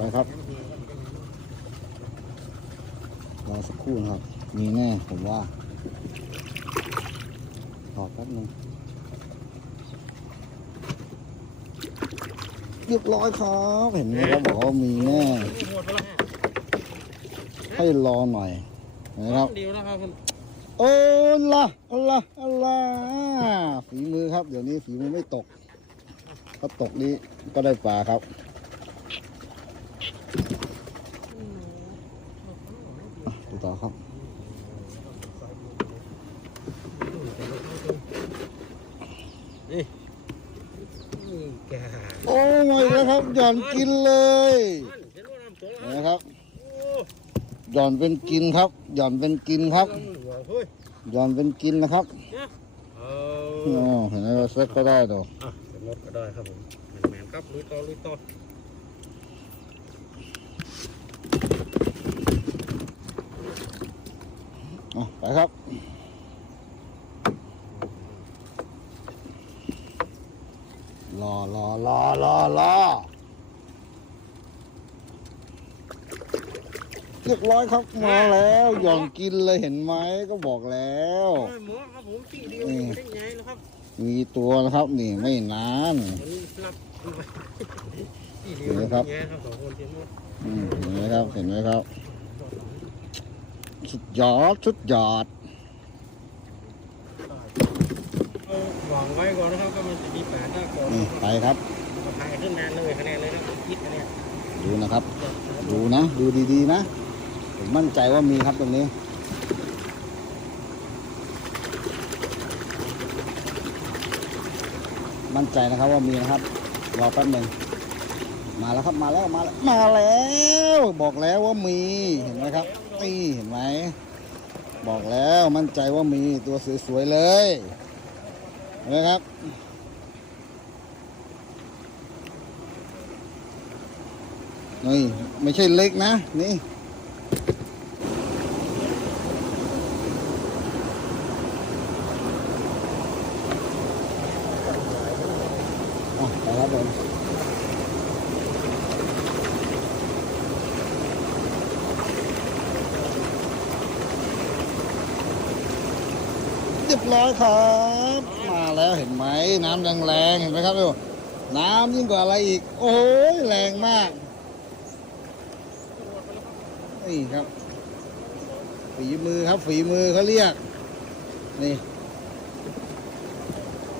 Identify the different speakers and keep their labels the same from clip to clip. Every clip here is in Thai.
Speaker 1: ไปครับรอสักครู่นะครับ มีแน่ผมว่า รอแป๊บนึงเรียบร้อยครับ เห็นไหมครับบอกว่ามีแน่
Speaker 2: หมดไปแล้วฮะ
Speaker 1: ให้รอหน่อยนะครับ
Speaker 2: เดียวแล้วครับคุณ
Speaker 1: โอ้ละอัลละอัลละฝีมือครับ เดี๋ยวนี้ฝีมือไม่ตก ถ้าตกนี้ก็ได้ปลาครับอะดู ต่อครับ
Speaker 2: นี่นี่แก
Speaker 1: โอ้ยแล้วครับหย่อนกินเลย
Speaker 2: นั่นเห็นว่าน้ำตัวแล้ว
Speaker 1: นะครับ
Speaker 2: โอ้
Speaker 1: หย่อนเป็นกินครับหย่อนเป็นกินครับ
Speaker 2: ลำหัวเฮ้ย
Speaker 1: หย่อนเป็นกินนะครับ
Speaker 2: เนี่ยเอ
Speaker 1: อ๋อ
Speaker 2: อ
Speaker 1: เห็นไหมว่าเซ็ตก็ได้ดอก
Speaker 2: อะเป็นรถก็ได้ครับผมแมนๆครับลุยต่อลุยต่อ
Speaker 1: อะไปครับ รอรอรอรอรอเรียบร้อยครับมาแล้วหย่อนกินเลยเห็นไหมก็บอกแล้ว
Speaker 2: โอ้ยหมอครับผมที่เดียวไม่ได้ไงแล้วครับ
Speaker 1: มีตัวนะครับนี่ไม่นาน
Speaker 2: วันนี้รับที่เดียว
Speaker 1: เห็นไหมครับ
Speaker 2: แย่ครับสองคนเทียมหมด
Speaker 1: อืมเห็นไหมครับเห็นไหมครับ สุดยอด สุดยอด
Speaker 2: เอาหวังไว้ก่อนนะครับก็มันจะมีแผนได้ก่อน
Speaker 1: นี่ไปครับ
Speaker 2: ก็ถ่ายขึ้นนานเลยคะแนนเลยนะผมคิดนะเนี่ย
Speaker 1: ดูนะครับ ดูนะ ดูดีๆนะ ผมมั่นใจว่ามีครับตรงนี้ มั่นใจนะครับว่ามีนะครับ รอแป๊บหนึ่ง มาแล้วครับมาแล้วมาแล้วมาแล้ว บอกแล้วว่ามีเห็นไหมครับนี่เห็นไหมบอกแล้วมั่นใจว่ามีตัวสวยๆเลยเห็นไหมครับนี่ไม่ใช่เล็กนะนี่ อะไปครับผม เรียบร้อยครับ มาแล้วเห็นไหมน้ำแรงๆเห็นไหมครับดูน้ำยิ่งกว่าอะไรอีก โอ้ยแรงมาก นี่ครับ ฝีมือครับ ฝีมือเขาเรียก นี่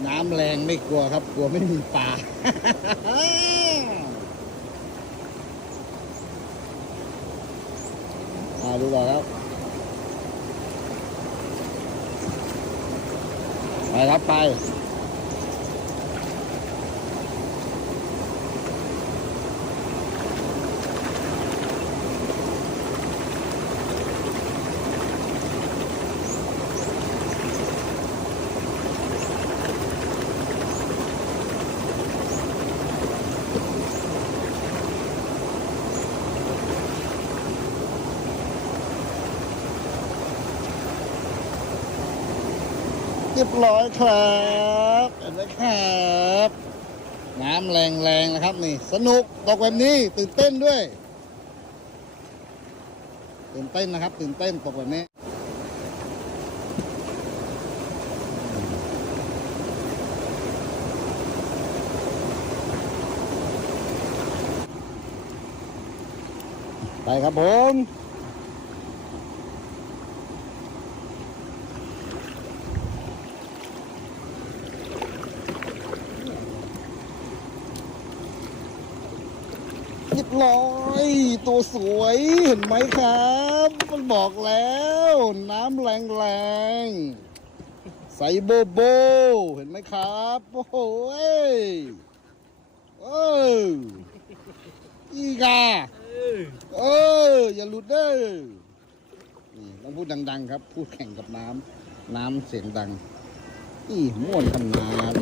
Speaker 1: น้ำแรงไม่กลัวครับ กลัวไม่มีปลาอาดูต่อครับ ไป ครับไป รียบร้อยครับเห็นไหมครับ น้ำแรงๆนะครับนี่ สนุกตกแบบนี้ตื่นเต้นด้วย ตื่นเต้นนะครับ ตื่นเต้นตกแบบนี้ไปครับผม เรียบร้อย ตัวสวยเห็นไหมครับ มันบอกแล้ว น้ำแรงแรงใสโบโบ เห็นไหมครับ โอ้โหเอออีกา
Speaker 2: เออ
Speaker 1: เอออย่าหลุดเด้อนี่ต้องพูดดัง ๆ ครับ พูดแข่งกับน้ำน้ำเสียงดังนี่ม่วนขนาด